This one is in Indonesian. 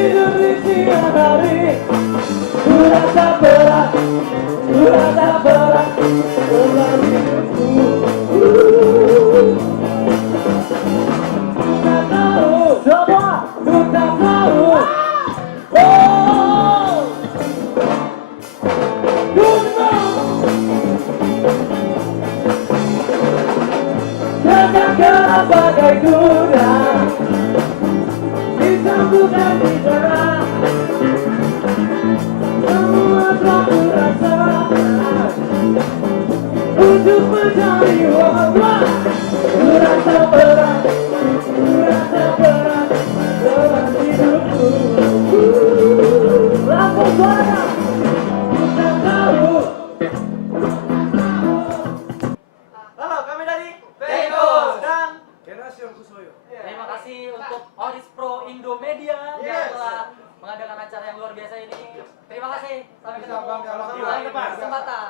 tidur di siang hari. Ku rasa berat beban hidupku. Ku tak tahu semua, ku tak tahu. Oh, ku tahu tetap gerak bagai kuda, disambutkan di jalan. Semua telah ku rasakan untuk mencari wabah. Ku rasa berat beban hidupku. Langsung suara. Ku tak tahu. Halo, kami dari Vegas dan Generation Kusoyo. Terima kasih untuk Oris Pro Indomedia yang telah mengadakan acara yang luar biasa ini. Terima kasih. Sampai ketemu Bangga, di lain kesempatan.